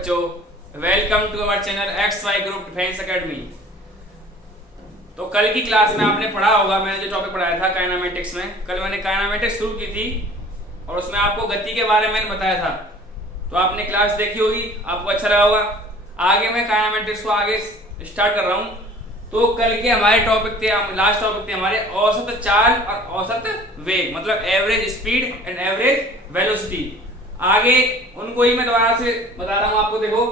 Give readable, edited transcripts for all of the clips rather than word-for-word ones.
बच्चों, welcome to our channel X Y group defence academy. तो कल की क्लास में आपने पढ़ा होगा, मैंने जो टॉपिक पढ़ाया था काइनेमेटिक्स में। कल मैंने काइनेमेटिक्स शुरू की थी और उसमें आपको गति के बारे में बताया था। तो आपने क्लास देखी होगी, आपको अच्छा लगा होगा। आगे मैं काइनेमेटिक्स को आगे स्टार्ट कर रहा हूँ। तो कल के हमारे टॉपिक थे, लास्ट टॉपिक थे हमारे औसत चाल और औसत वेग, मतलब average speed and average velocity. आगे उनको ही मैं दोबारा से बता रहा हूँ आपको। देखो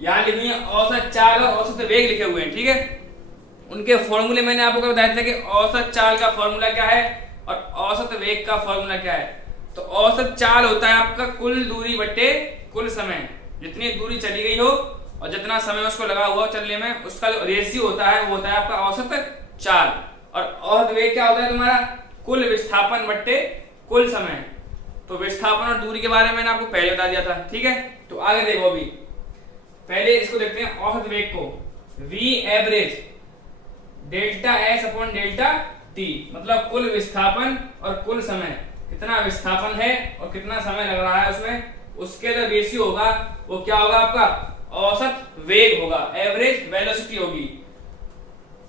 यहाँ लिखी है औसत चाल और औसत वेग लिखे हुए हैं, ठीक है। उनके फॉर्मूले मैंने आपको बताया था कि औसत चाल का फॉर्मूला क्या है और औसत वेग का फॉर्मूला क्या है। तो औसत चाल होता है आपका कुल दूरी बट्टे कुल समय, जितनी दूरी चली गई हो और जितना समय उसको लगा हुआ चलने में, उसका जो रेशियो होता है वो होता है आपका औसत चाल। और औसत वेग क्या होता है तुम्हारा? कुल विस्थापन बट्टे कुल समय। तो विस्थापन और दूरी के बारे में मैंने आपको पहले बता दिया था, ठीक है। तो आगे देखो, अभी पहले इसको देखते हैं औसत वेग को। v average delta S upon delta T, मतलब कुल विस्थापन और कुल समय, कितना विस्थापन है और कितना समय लग रहा है उसमें, उसके जो रेशियो होगा वो क्या होगा? आपका औसत वेग होगा, एवरेज वेलोसिटी होगी।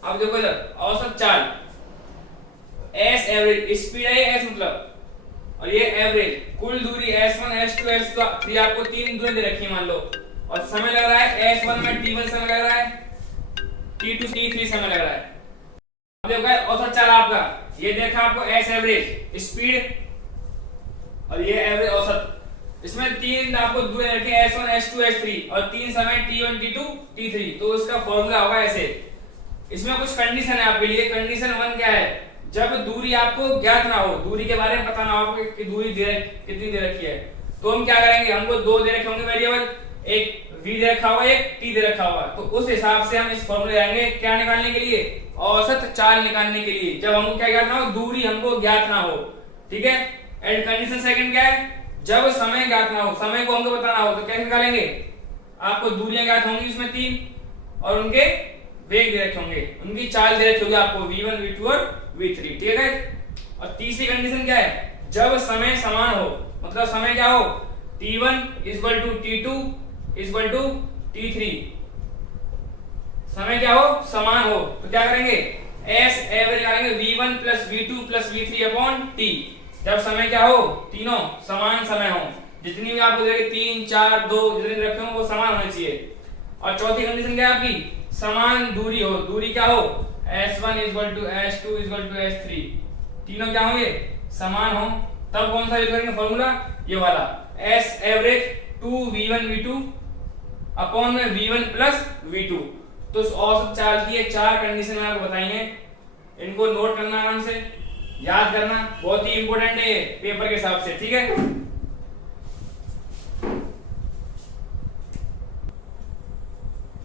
अब देखो इधर औसत चाल, एस एवरेज स्पीड है, एस मतलब, और ये एवरेज कुल दूरी S1 S2 S3 आपको तीन दूरी दे रखी है मान लो, और समय लग रहा है S1 में T1 समय लग रहा है, T2 T3 समय लग रहा है। अब देखो औसत चाल आपका, ये देखा आपको S एवरेज स्पीड और ये एवरेज औसत। इसमें तीन आपको दूरी रखी है S1 S2 S3 और तीन समय T1 T2 T3। तो इसका फॉर्मूला होगा ऐसे। इसमें कुछ कंडीशन है आपके लिए। कंडीशन 1 क्या है? जब दूरी आपको ज्ञात ना हो, दूरी के बारे में पता ना हो कि दूरी कितनी दे रखी है, तो हम क्या करेंगे? हमको दो दे रखे होंगे वेरिएबल, एक v दे रखा हुआ, एक t दे रखा हुआ। तो उस हिसाब से हम इस फॉर्मूले जाएंगे क्या निकालने के लिए? औसत चाल निकालने के लिए, जब हमको क्या ज्ञात ना हो, दूरी हमको ज्ञात ना हो, ठीक है। एंड कंडीशन सेकंड क्या है? जब समय ज्ञात ना हो, समय को हमको बताना हो, तो कैसे निकालेंगे? आपको दूरियां ज्ञात होंगी उसमें तीन, और उनके वेग दे रखे होंगे, उनकी चाल दे रखी होगी आपको v1 v2 और v3, ठीक है। और तीसरी कंडीशन क्या है? जब समय समान हो, मतलब समय क्या हो? t1 = t2 = t3, समय क्या हो? समान हो। तो क्या करेंगे? s एवरेज लगाएंगे v1 + v2 + v3 upon t। जब समय क्या हो? तीनों समान समय हो, जितनी भी आपको 3 4 2 जितने रखे हो वो समान होने चाहिए। और चौथी कंडीशन क्या है आपकी? समान दूरी हो। दूरी क्या हो? S1 = S2 = S3, तीनों क्या होंगे? समान हो। तब कौन सा यूज करेंगे फॉर्मूला? ये वाला, S average 2v1 v2 upon में v1 + v2। तो इस औसत चाल की ये चार कंडीशन मैंने आपको बताई हैं। इनको नोट करना, आराम से याद करना, बहुत ही इंपॉर्टेंट है ये पेपर के हिसाब से, ठीक है।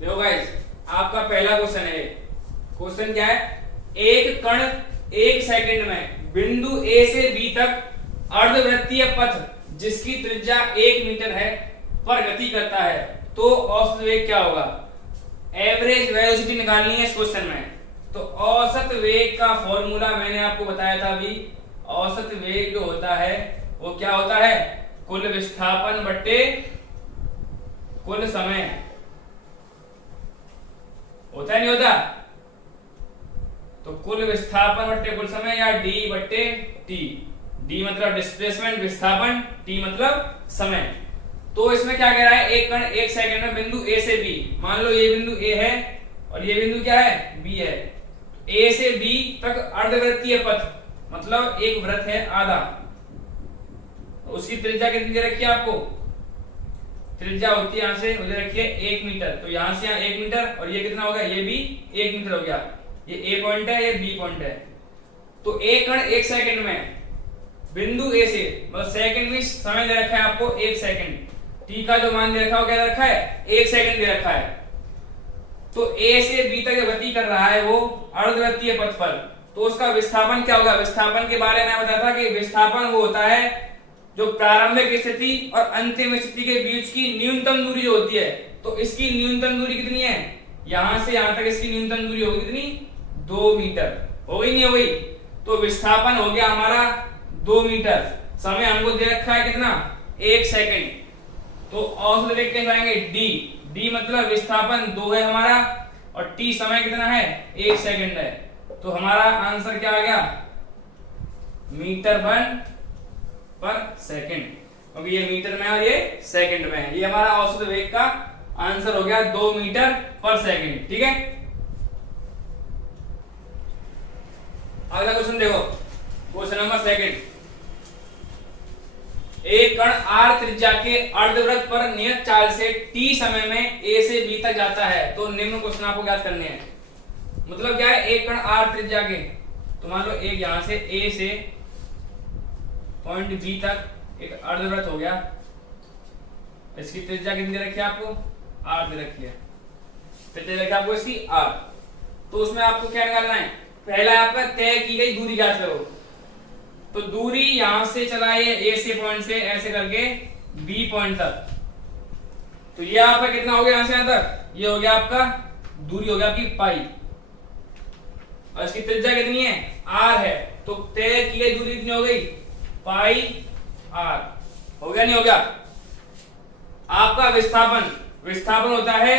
देखो गाइस, आपका पहला क्वेश्चन है। क्वेश्चन क्या है? एक कण 1 सेकंड में बिंदु A से B तक अर्धवृत्तीय पथ जिसकी त्रिज्या 1 मीटर है पर गति करता है, तो औसत वेग क्या होगा? एवरेज वेलोसिटी निकालनी है इस क्वेश्चन में। तो औसत वेग का फॉर्मूला मैंने आपको बताया था अभी। औसत वेग जो होता है वो क्या होता है? कुल विस्थापन बट्टे कुल समय, होता है नहीं होता? तो कुल विस्थापन बट्टे कुल समय, या d बट्टे t। d मतलब डिस्प्लेसमेंट विस्थापन, t मतलब समय। तो इसमें क्या कह रहा है? एक कण 1 सेकंड में बिंदु A से B, मान लो ये बिंदु A है और ये बिंदु क्या है? B है। A से B तक अर्धवृत्तीय पथ, मतलब एक वृत्त है आधा, उसकी त्रिज्या कितनी दे रखी है आपको? त्रिज्या होती है, यहां से मुझे रखिए 1 मीटर। तो यहां से यहां 1 मीटर, और ये कितना हो गया? ये भी 1 मीटर हो गया। ये A पॉइंट है, ये B पॉइंट है। तो एक कण 1 सेकंड में बिंदु A से, मतलब सेकंड में समय दे रखा है आपको 1 सेकंड, t का जो मान दे रखा है क्या रखा है? 1 सेकंड दे रखा है। तो A से B तक गति कर रहा है वो अर्धवृत्तीय पथ पर, तो उसका विस्थापन क्या होगा? विस्थापन के बारे में बताया था कि विस्थापन वो होता है जो प्रारंभिक स्थिति और अंतिम स्थिति के बीच की न्यूनतम दूरी जो होती है। तो इसकी न्यूनतम दूरी कितनी है? यहां से यहां तक इसकी न्यूनतम दूरी होगी कितनी? 2 मीटर। हो गई नहीं हो गई? तो विस्थापन हो गया हमारा 2 मीटर। समय हमको दे रखा है कितना? 1 सेकंड। तो औसत वेग कैसे आएंगे, डी। डी मतलब विस्थापन 2 है हमारा और टी समय कितना है, 1 सेकंड है। तो हमारा आंसर क्या आ गया, मीटर बन पर सेकंड, क्योंकि ये मीटर में है और ये सेकंड में है। ये हमारा औसत वेग का आंसर हो गया 2 मीटर पर सेकंड। ठीक है, अगला क्वेश्चन देखो, क्वेश्चन नंबर सेकंड। एक कण r त्रिज्या के अर्धवृत्त पर नियत चाल से t समय में a से b तक जाता है, तो निम्न क्वेश्चन आपको ज्ञात करने हैं। मतलब क्या है, एक कण r त्रिज्या के, तो मान लो एक यहां से a से पॉइंट b तक एक अर्धवृत्त हो गया, इसकी त्रिज्या कितनी दे रखी है आपको, r दे रखी है, त्रिज्या दे रखी है आपको इसकी r। तो उसमें आपको क्या निकालना है, पहला आपका तय की गई दूरी ज्ञात करो। तो दूरी यहां से चलाइए ए से पॉइंट से ऐसे करके बी पॉइंट तक, तो ये आपका कितना हो गया यहां से यहां तक, ये हो गया आपका दूरी हो गया आपकी पाई, और इसकी त्रिज्या कितनी है, आर है। तो तय की गई दूरी कितनी हो गई, पाई आर। हो गया नहीं हो गया। आपका विस्थापन, विस्थापन होता है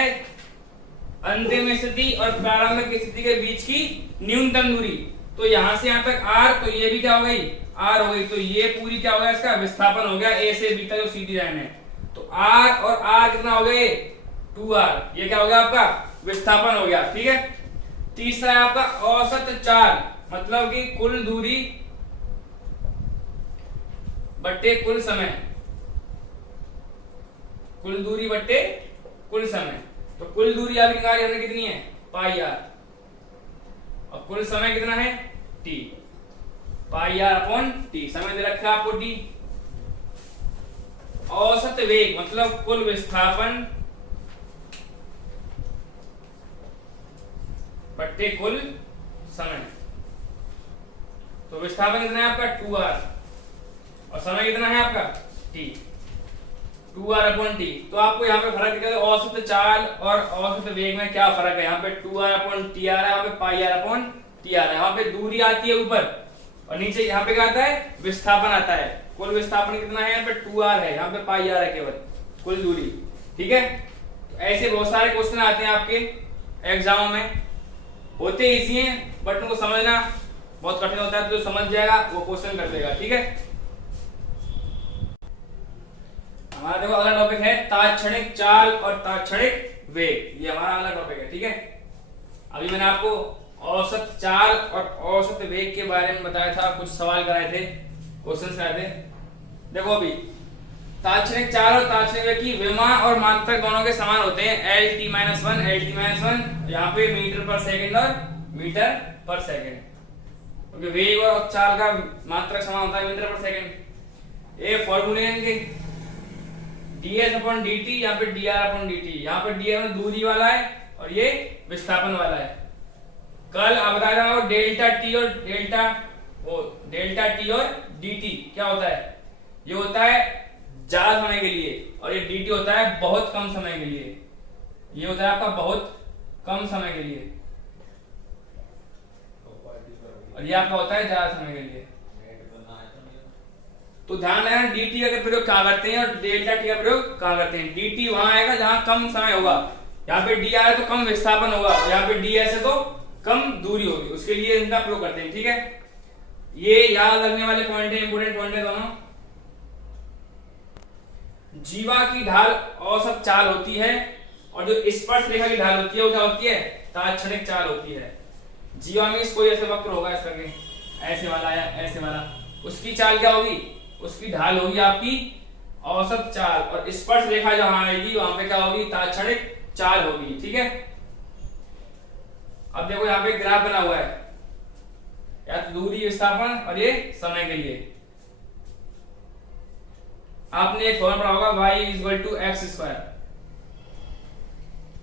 अंतिम स्थिति और प्रारंभिक स्थिति के बीच की न्यूनतम दूरी। तो यहां से यहां तक आर, तो ये भी क्या हो गई, आर हो गई। तो ये पूरी क्या हो गया, इसका विस्थापन हो गया ए से बी तक जो सीधी लाइन है। तो आर और आर कितना हो गए, 2r। ये क्या हो गया आपका विस्थापन हो गया। ठीक है, तीसरा है आपका औसत चाल, मतलब कि कुल दूरी बट्टे कुल समय, कुल दूरी बट्टे कुल समय। तो कुल दूरी अभी निकाली हमने कितनी है, पाई आर, और कुल समय कितना है, T, pi R upon T. समय दे रखा है आपको टी। औसत वेग मतलब कुल विस्थापन बट्टे कुल समय। तो विस्थापन कितना है आपका 2r, और समय कितना है आपका t, 2r अपॉन टी। तो आपको यहाँ पे फर्क दिखेगा, औसत चाल और औसत वेग में क्या फर्क है। यहाँ पे 2r अपॉन टी आ रहा है, यहाँ पे पाई आर अपॉन टी आ रहा है। यहाँ पे दूरी आती है ऊपर, और नीचे यहाँ पे क्या आता है, विस्थापन आता है। कुल विस्थापन कितना है, यहाँ पे 2r है, यहाँ पे पाई आर है केवल कुल दूरी। ठीक है, तो ऐसे बहुत सारे क्वेश्चन आते हैं आपके एग्जाम में, होते इजी हैं बट उनको समझना बहुत कठिन होता है। तो जो समझ जाएगा वो क्वेश्चन कर देगा। ठीक है, हमारा देखो अगला टॉपिक है तात्क्षणिक चाल और तात्क्षणिक वेग। ये हमारा अगला टॉपिक है। ठीक है, अभी मैंने आपको औसत चाल और औसत वेग के बारे में बताया था, कुछ सवाल कराए थे, क्वेश्चन कराए थे। देखो अभी तात्क्षणिक चाल और तात्क्षणिक वेग की विमा और मात्रक दोनों के समान होते हैं, LT-1 LT-1, यहाँ पे मीटर पर सेकंड और मीटर पर सेकंड, क्योंकि वेग और चाल का मात्रक समान होता है मीटर पर सेकंड। ये फॉर्मूले इनके ds अपॉन dt, यहाँ पे dr अपॉन dt। यहाँ पे dr दूरी वाला है और ये विस्थापन वाला है। कल आप बता रहा हूँ डेल्टा टी और dt क्या होता है, ये होता है ज्यादा समय के लिए, और ये dt होता है बहुत कम समय के लिए। ये होता है आपका बहुत कम समय के लिए, और ये आपका होता है ज्यादा समय के लिए। तो ध्यान रखना dt का प्रयोग कहां करते हैं और डेल्टा टी का प्रयोग कहां करते हैं। dt वहां आएगा जहां कम समय होगा, यहाँ पे dr है तो कम विस्थापन होगा, यहाँ पे ds है तो कम दूरी होगी, उसके लिए इनका प्रयोग करते हैं। ठीक है, ये याद रखने वाले पॉइंट है, इंपोर्टेंट पॉइंट है दोनों। जीवा की ढाल औसत चाल होती है, और जो स्पर्श रेखा की ढाल होती है वो क्या होती है, तात्क्षणिक चाल होती है। जीवा में कोई ऐसे वक्र होगा इस तरह के, ऐसे वाला या ऐसे वाला, उसकी चाल क्या होगी, उसकी ढाल होगी आपकी औसत चाल, और स्पर्श रेखा जहां आएगी वहां पे क्या होगी, तात्क्षणिक चाल होगी। ठीक है, अब देखो यहाँ पे ग्राफ बना हुआ है, या तो दूरी विस्थापन और ये समय के लिए। आपने एक फॉर्मूला पढ़ा होगा y = x²,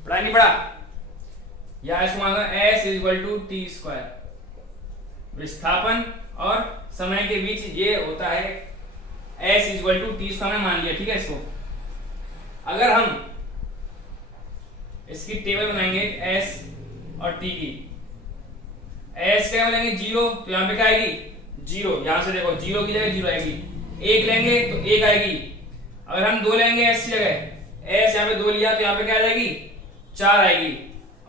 पढ़ा नहीं पढ़ा, या इसको मान लो s = t²। विस्थापन और समय के बीच ये होता है s = t² मान लिया। ठीक है, इसको अगर हम इसकी टेबल बनाएंगे s और t की, s क्या लेंगे 0, तो यहाँ पे क्या आएगी 0, यहां से देखो 0 की जगह 0 आएगी। 1 लेंगे तो 1 आएगी। अगर हम 2 लेंगे एस की जगह, एस यहाँ पे 2 लिया तो यहाँ पे क्या आ जाएगी 4 आएगी,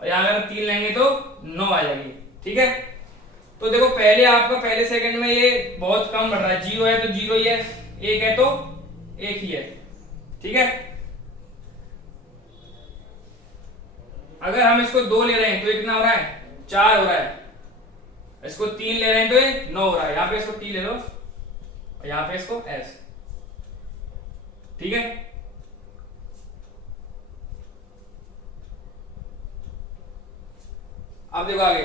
और यहाँ अगर 3 लेंगे तो 9 आ जाएगी। ठीक है, तो देखो पहले आपका पहले सेकंड में ये बहुत कम बढ़ रहा है, 0 है तो 0 ही है, 1 है तो 1 ही है। ठीक है, अगर हम इसको 2 ले रहे हैं तो ये कितना हो रहा है 4 हो रहा है, इसको 3 ले रहे हैं तो ये 9 हो रहा है। यहाँ पे इसको T ले लो और यहाँ पे इसको S। ठीक है, अब देखो आगे,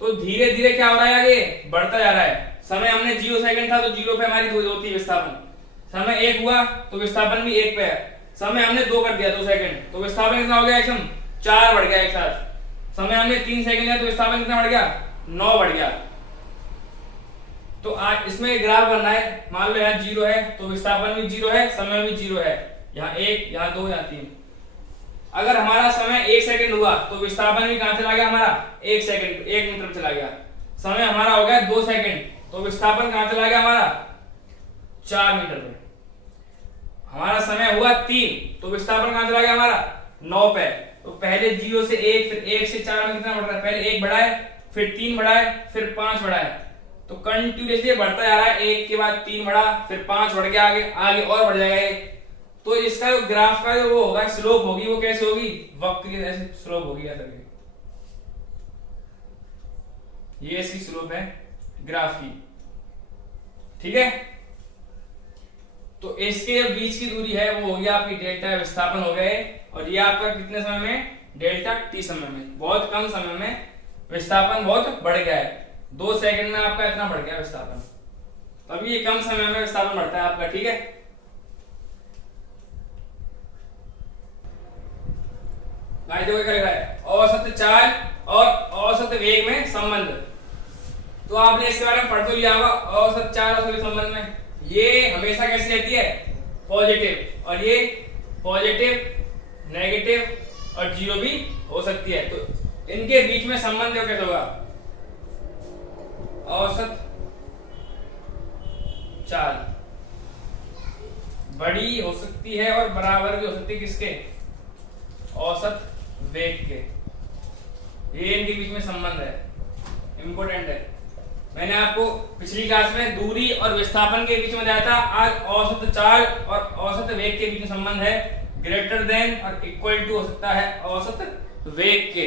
तो धीरे धीरे क्या हो रहा है आगे बढ़ता जा रहा है। समय हमने 0 सेकंड था तो 0 पे हमारी होती है विस्थापन, समय 1 हुआ तो विस्थापन भी 1 पे है, समय हमने 2 कर दिया 2 सेकंड तो विस्थापन कितना हो गया एकदम 4 बढ़ गया एक साथ, समय हमने 3 सेकंड लिया तो विस्थापन कितना बढ़ गया 9 बढ़ गया। तो आज इसमें ग्राफ बनना है, मान लो यहाँ 0 है तो विस्थापन भी 0 है, समय भी 0 है, यहाँ 1 यहाँ 2 यहाँ 3। अगर हमारा समय 1 सेकंड हुआ तो विस्थापन भी कहां चला गया हमारा 1 सेकंड 1 मीटर चला गया। समय हमारा हो गया 2 सेकंड तो विस्थापन कहां चला गया हमारा 4 मीटर पे। हमारा समय हुआ 3 तो विस्थापन कहां चला गया हमारा 9 पे। तो पहले 0 से 1 फिर 1 से 4 में कितना बढ़ रहा है, पहले 1 बढ़ा है फिर 3 बढ़ा है फिर 5 बढ़ा है, तो कंटिन्यूअसली बढ़ता जा रहा है, 1 के बाद 3 बढ़ा फिर 5 बढ़ गया, आगे आगे और बढ़ जाएगा ये। तो इसका जो ग्राफ का जो वो होगा स्लोप होगी वो कैसे होगी वक्र की ऐसे स्लोप होगी ऐसे, ये इसकी स्लोप है ग्राफ की। ठीक है, तो इसके बीच की दूरी है वो होगी आपकी डेल्टा विस्थापन हो गए, और ये आपका कितने समय में डेल्टा टी समय में, बहुत कम समय में विस्थापन बहुत बढ़ गया है, 2 सेकंड में आपका इतना बढ़ गया विस्थापन, तभी ये कम समय में विस्थापन बढ़ता है आपका। ठीक है, देखो क्या लिखा है औसत चाल और औसत वेग में संबंध। तो आपने इसके बारे में पढ़ तो लिया होगा, औसत चाल और औसत संबंध में ये हमेशा कैसी रहती है पॉजिटिव, और ये पॉजिटिव नेगेटिव और 0 भी हो सकती है। तो इनके बीच में संबंध कैसे होगा, औसत चाल बड़ी हो सकती है और बराबर भी हो सकती है किसके औसत वेग के, ये इनके बीच में संबंध है, इंपॉर्टेंट है। मैंने आपको पिछली क्लास में दूरी और विस्थापन के बीच में बताया था, आज औसत चाल और औसत वेग के बीच में संबंध है, ग्रेटर देन और इक्वल टू हो सकता है औसत वेग के।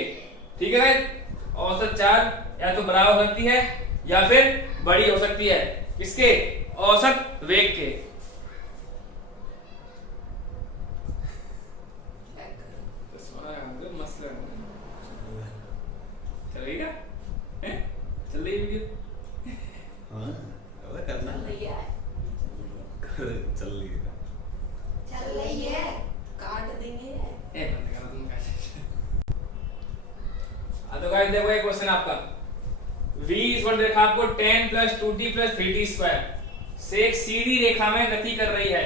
ठीक है भाई, औसत चाल या तो बराबर हो सकती है या फिर बड़ी हो सकती है किसके औसत वेग के। चलेगा चल रही वीडियो, हाँ करना चल रही है काट देंगे। तो गाइस देखो एक क्वेश्चन आपका, v इक्वल रेखा आपको 10 + 2t + 3t स्क्वायर से एक सीधी रेखा में गति कर रही है।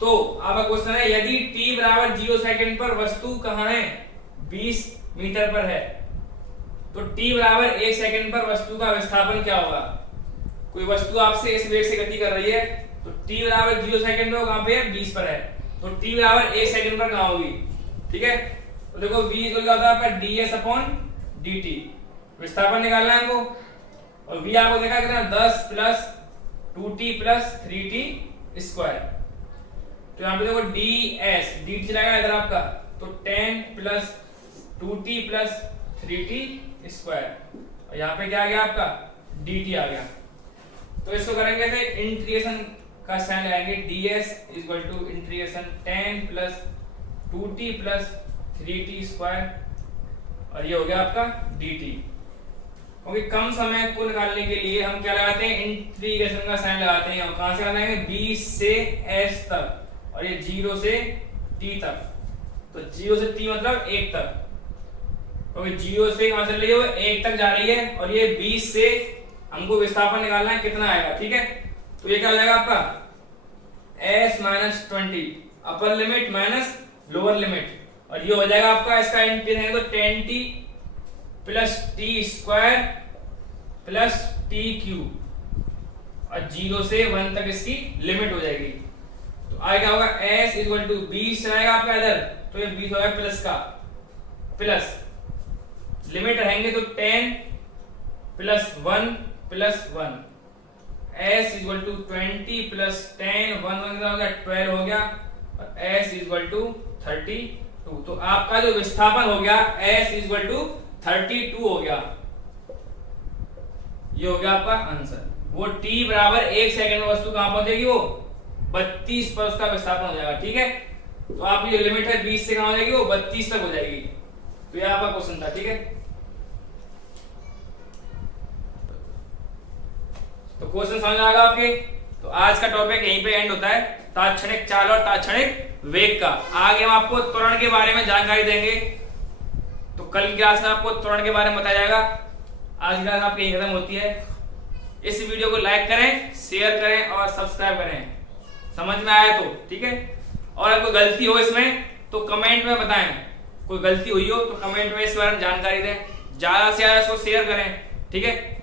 तो आपका क्वेश्चन है यदि t बराबर 0 सेकंड पर वस्तु कहां है 20 मीटर पर है, तो t बराबर 1 सेकंड पर वस्तु का विस्थापन क्या होगा। कोई वस्तु आपसे इस वेग से गति कर रही है, तो t बराबर 0 सेकंड में कहां पे है 20 पर है, तो t बराबर 1 सेकंड पर कहां होगी। ठीक है, तो देखो v इक्वल क्या होता है आपका ds/dt, विस्थापन निकालना है हमको, और v आपको देखा कितना 10 + 2t + 3t स्क्वायर। तो यहाँ पे देखो ds dt चलेगा इधर आपका, तो 10 + 2t + 3t स्क्वायर, और यहाँ पे क्या आ गया आपका dt आ गया। तो इसको करेंगे थे इंटीग्रेशन का साइन लगाएंगे, ds = integration 10 + 2t + 3t square, और ये हो गया आपका dt। क्योंकि कम समय को निकालने के लिए हम क्या लगाते हैं इंटीग्रेशन का साइन लगाते हैं, और कहां से लगाएंगे 20 से s तक, और ये 0 से t तक, तो 0 से t मतलब 1 तक, क्योंकि 0 से कहां चल रही है वो 1 तक जा रही है, और ये 20 से हमको विस्थापन निकालना है कितना आएगा। ठीक है, तो ये क्या हो जाएगा आपका s - 20 upper limit minus lower limit, और ये हो जाएगा आपका इसका इंटीग्रेशन है तो 10t + t square + t cube, और 0 से 1 तक इसकी लिमिट हो जाएगी। तो आगे क्या होगा s इक्वल टू 20 चलाएगा आपका इधर, तो ये 20 होगा प्लस का प्लस, लिमिट रहेंगे तो 10 plus 1 plus 1, s equal to 20 plus 10 1 1 हो गया 12 हो गया, और s इक्वल टू 32। तो आपका जो विस्थापन हो गया s इक्वल टू 32 हो गया, ये हो गया आपका आंसर। वो t बराबर 1 सेकंड में वस्तु कहां पहुंचेगी, वो 32 पर उसका विस्थापन हो जाएगा। ठीक है, तो आपकी जो लिमिट है 20 से कहां हो जाएगी, वो 32 तक हो जाएगी। तो ये आपका क्वेश्चन था। ठीक है, तो क्वेश्चन समझ आ गया आपके। तो आज का टॉपिक यहीं पे एंड होता है, तात्क्षणिक चाल और तात्क्षणिक वेग का। आगे हम आपको त्वरण के बारे में जानकारी देंगे, तो कल की क्लास में आपको त्वरण के बारे में बताया जाएगा। आज की क्लास आपकी यहीं खत्म होती है। इस वीडियो को लाइक करें, शेयर करें और सब्सक्राइब करें, समझ में आया तो ठीक है। और अगर कोई गलती हो इसमें तो कमेंट में बताएं, कोई गलती हुई हो तो कमेंट में इस बारे में जानकारी दें, ज्यादा से ज्यादा इसको शेयर करें। ठीक है।